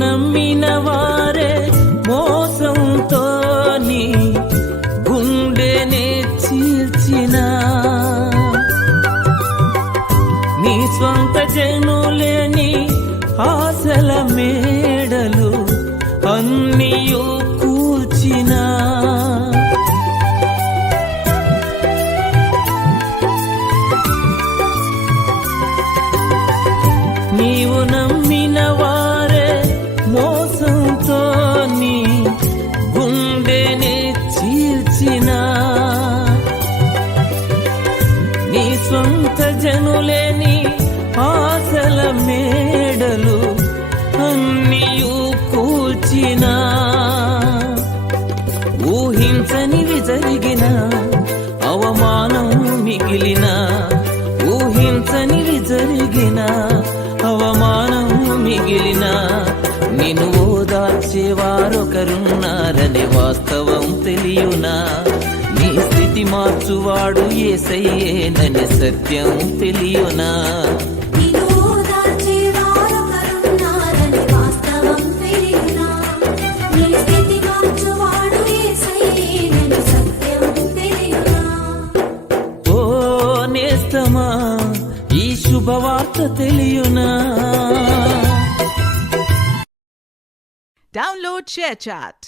నమ్మిన వారే మోసంతో నీ గుండెనే చీల్చిన నీ స్వంత జనులేని ఆశల మేడలు అన్నియు కూల్చిన నీవు నమ్మిన వారే మోసంతో నీ గుండెనే చీల్చిన నీ స్వంత జనులేని ఆశల మేడలు అన్నియు కూల్చిన ఊహించనివి జరిగిన అవమానం మిగిలిన ఊహించనివి జరిగిన అవమానం మిగిలిన నిన్ను ఓదార్చేవారొకరున్నారనే వాస్తవం తెలియునా నీ స్థితి మార్చువాడు యేసయ్యేననే సత్యం తెలియునా ఓ నేస్తమా ఈ శుభవార్త తెలియునా Download ShareChat.